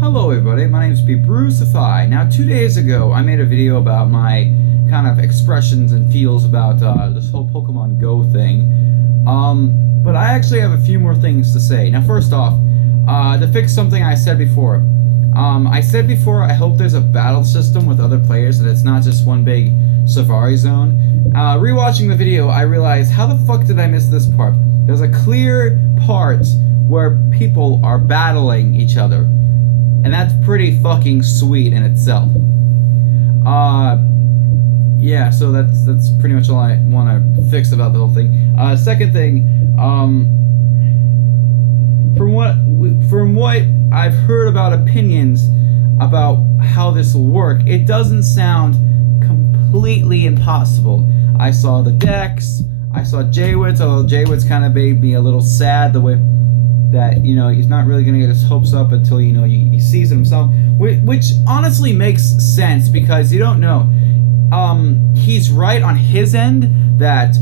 Hello everybody, my name is Brucify. Now 2 days ago I made a video about my kind of expressions and feels about this whole Pokemon Go thing. But I actually have a few more things to say. Now first off, to fix something I said before. I said before I hope there's a battle system with other players and it's not just one big Safari Zone. Rewatching the video I realized, how the fuck did I miss this part? There's a clear part where people are battling each other. And that's pretty fucking sweet in itself. Yeah, so that's pretty much all I want to fix about the whole thing. Second thing, from what I've heard about opinions about how this will work, it doesn't sound completely impossible. I saw the Dex, I saw Jaywitz, although Jaywitz kind of made me a little sad the way that, you know, he's not really going to get his hopes up until, you know, he sees it himself, which honestly makes sense because you don't know. He's right on his end that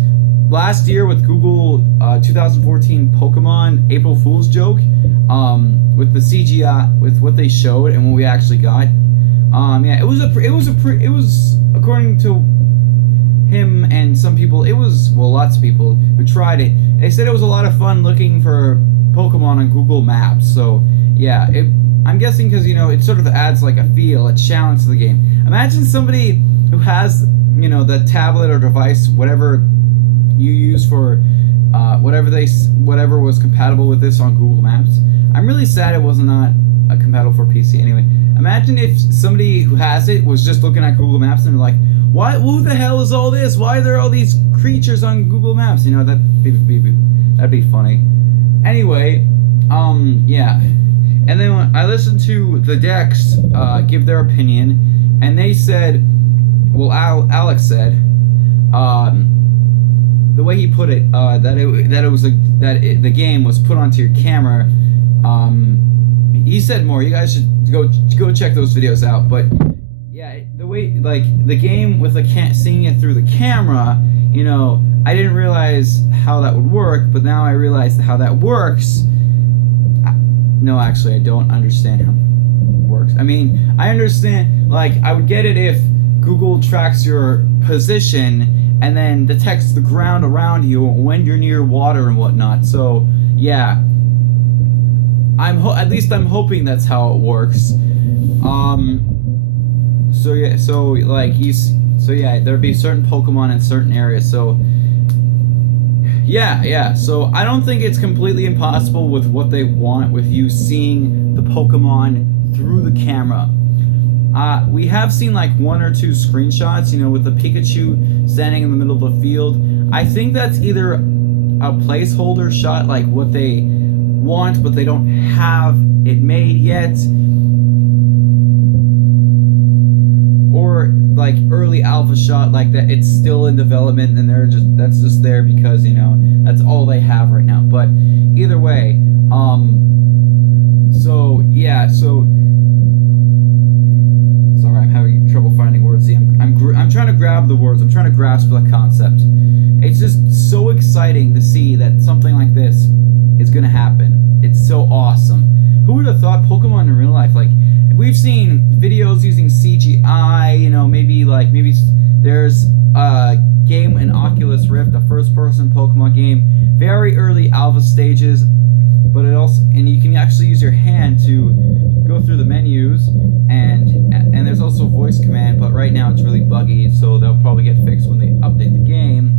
last year with Google 2014 Pokemon April Fool's joke, with the CGI, with what they showed and what we actually got, yeah, it was according to him and some people, it was, well, lots of people who tried it, they said it was a lot of fun looking for Pokemon on Google Maps. So yeah, I'm guessing because, you know, it sort of adds like a feel, a challenge to the game. Imagine somebody who has, you know, the tablet or device, whatever you use for whatever was compatible with this on Google Maps. I'm really sad it was not compatible for PC anyway. Imagine if somebody who has it was just looking at Google Maps and they're like, why, who the hell is all this? Why are there all these creatures on Google Maps? You know, that'd be funny. Anyway, yeah. And then when I listened to the Dex give their opinion, and they said, well, Alex said, the way he put it, the game was put onto your camera. He said more. You guys should go check those videos out. But yeah, the way, like, the game with seeing it through the camera, you know, I didn't realize how that would work, but now I realize how that works. No, actually, I don't understand how it works. I mean, I understand, like, I would get it if Google tracks your position and then detects the ground around you when you're near water and whatnot. So, yeah. At least I'm hoping that's how it works. So yeah, so yeah, there'd be certain Pokemon in certain areas. So yeah. So I don't think it's completely impossible with what they want with you seeing the Pokemon through the camera. We have seen like one or two screenshots, you know, with the Pikachu standing in the middle of the field. I think that's either a placeholder shot, like what they want, but they don't have it made yet, or like early alpha shot, like that it's still in development and that's just there because, you know, that's all they have right now. But either way, so yeah, so sorry, I'm having trouble finding words. See, I'm trying to grab the words. I'm trying to grasp the concept. It's just so exciting to see that something like this is gonna happen. It's so awesome. Who would have thought Pokemon in real life? Like, we've seen videos using CGI, you know, maybe there's a game in Oculus Rift, a first-person Pokemon game, very early alpha stages, but and you can actually use your hand to go through the menus, and there's also voice command, but right now it's really buggy, so they'll probably get fixed when they update the game.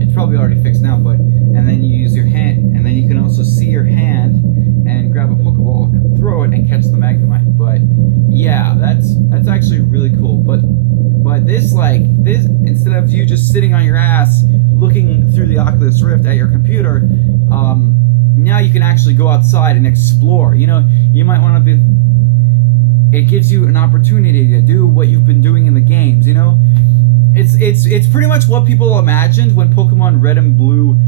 It's probably already fixed now, and then you use your hand, and then you can also see your hand and grab a Pokeball and throw it and catch the Magnemite. But yeah, that's actually really cool. But this, instead of you just sitting on your ass looking through the Oculus Rift at your computer, now you can actually go outside and explore. You know, you might want to be. It gives you an opportunity to do what you've been doing in the games. You know, it's pretty much what people imagined when Pokemon Red and Blue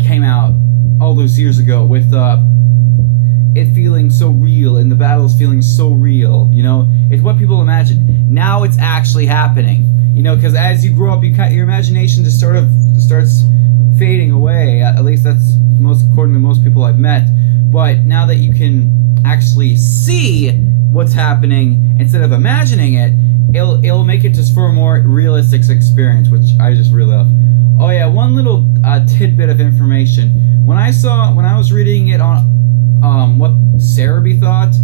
came out all those years ago, with it feeling so real and the battles feeling so real. You know, it's what people imagined. Now it's actually happening. You know, because as you grow up, your imagination just sort of starts fading away. At least that's according to most people I've met. But now that you can actually see what's happening instead of imagining it, it'll make it just for a more realistic experience, which I just really love. Oh yeah, one little tidbit of information. When I was reading it on what Cerebi thought,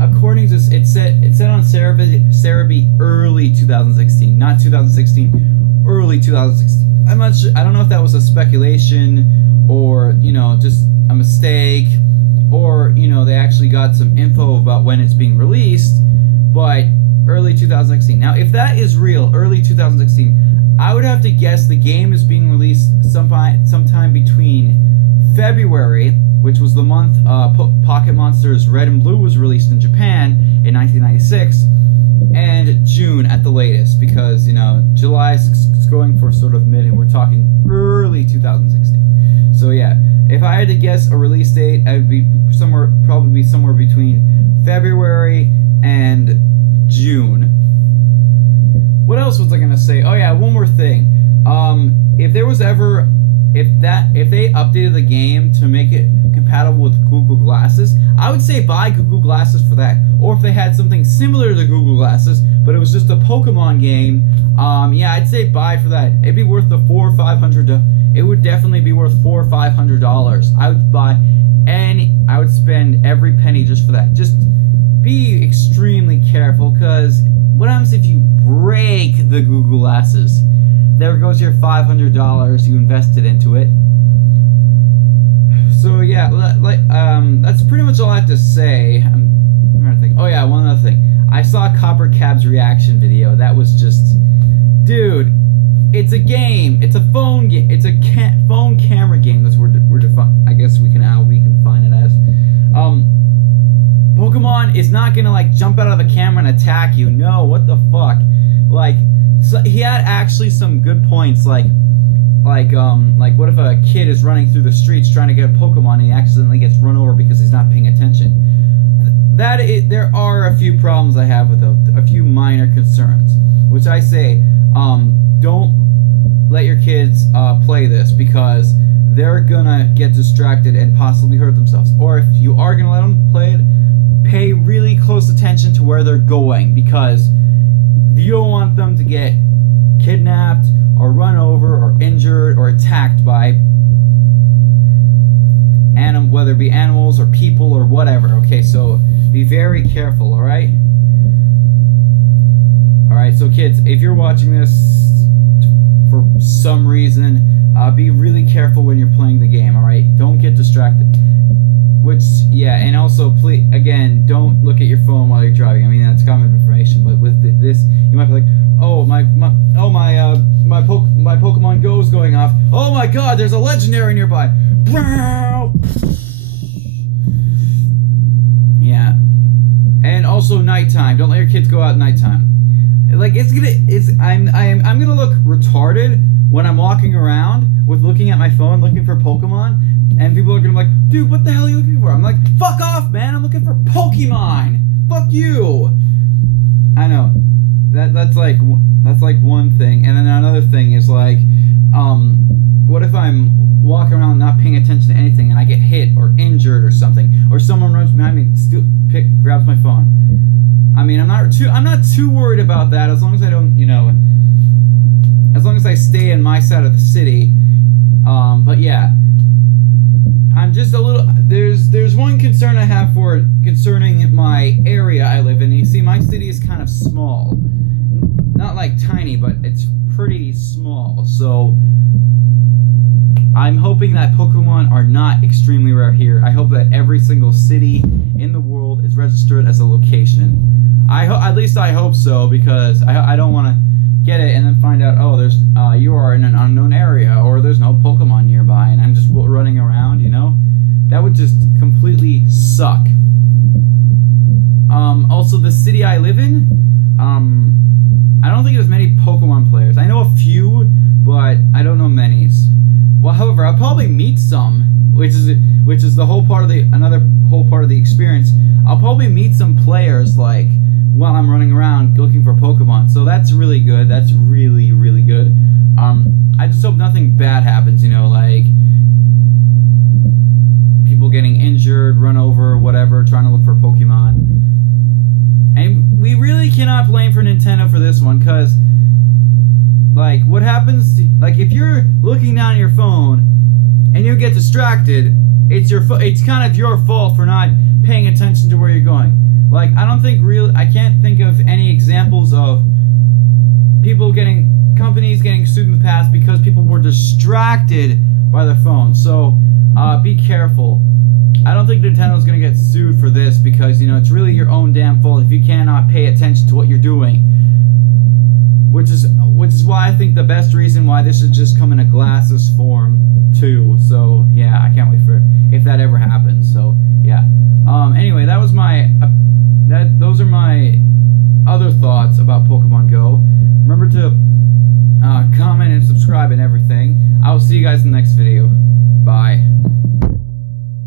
according to it said on Cerebi early 2016, not 2016, early 2016. I don't know if that was a speculation or just a mistake, or they actually got some info about when it's being released, but early 2016. Now, if that is real, early 2016, I would have to guess the game is being released sometime between February, which was the month Pocket Monsters Red and Blue was released in Japan in 1996, and June at the latest, because July is going for sort of mid, and we're talking early 2016. So yeah, if I had to guess a release date, I would be probably somewhere between February and June. What else was I gonna say? Oh yeah, one more thing. If they updated the game to make it compatible with Google Glasses, I would say buy Google Glasses for that. Or if they had something similar to Google Glasses, but it was just a Pokemon game, yeah, I'd say buy for that. It'd be worth the $400 or $500. It would definitely be worth $400 or $500. I would spend every penny just for that. Just be extremely careful, because what happens if you break the Google Glasses? There goes your $500 you invested into it. So yeah, that's pretty much all I have to say. I'm trying to think. Oh yeah, one other thing. I saw Copper Cab's reaction video. That was just, dude. It's a game. It's a phone game. It's a phone camera game. That's what we're defining. I guess we can define it as. Pokemon is not gonna jump out of the camera and attack you. No, what the fuck? So he had actually some good points. Like what if a kid is running through the streets trying to get a Pokemon and he accidentally gets run over because he's not paying attention? There are a few problems I have with a few minor concerns, which I say, don't let your kids play this, because they're gonna get distracted and possibly hurt themselves. Or if you are gonna let them play it, pay really close attention to where they're going, because you don't want them to get kidnapped or run over or injured or attacked by whether it be animals or people or whatever. Okay, so be very careful, alright? Alright, so kids, if you're watching this for some reason, be really careful when you're playing the game, alright? Don't get distracted. Yeah, and also, please, again, don't look at your phone while you're driving. I mean, that's common information, but with this, you might be like, oh, my Pokemon Go's going off. Oh my god, there's a legendary nearby. Yeah. And also nighttime. Don't let your kids go out at nighttime. I'm gonna look retarded when I'm walking around with looking at my phone, looking for Pokemon, and people are gonna be like, dude, what the hell are you looking for? I'm like, fuck off, man, I'm looking for Pokemon. Fuck you. I know. That's like one thing. And then another thing is what if I'm walking around not paying attention to anything and I get hit or injured or something, or someone runs behind me, grabs my phone? I mean, I'm not too worried about that, as long as I don't, as long as I stay in my side of the city. But yeah, I'm just a little. There's one concern I have concerning my area I live in. You see, my city is kind of small, not tiny, but it's pretty small. So I'm hoping that Pokemon are not extremely rare here. I hope that every single city in the world is registered as a location. At least I hope so, because I don't want to get it and then find out, oh, you are in an unknown area, or there's no Pokemon nearby, and I'm just running around. That would just completely suck. Also, the city I live in, I don't think there's many Pokemon players. I know a few, but I don't know many. Well, however, I'll probably meet some, which is the whole part of another whole part of the experience. I'll probably meet some players while I'm running around looking for Pokemon. So that's really good. That's really, really good. I just hope nothing bad happens, people getting injured, run over, whatever, trying to look for Pokemon. And we really cannot blame for Nintendo for this one, because, like, what happens, like, if you're looking down at your phone and you get distracted, it's kind of your fault for not paying attention to where you're going. Like, I can't think of any examples of companies getting sued in the past because people were distracted by their phone. So, be careful. I don't think Nintendo's gonna get sued for this because, it's really your own damn fault if you cannot pay attention to what you're doing. Which is why I think the best reason why this should just come in a glasses form too. So yeah, I can't wait for if that ever happens. So yeah. Anyway, those are my other thoughts about Pokemon Go. Remember to comment and subscribe and everything. I will see you guys in the next video. Bye.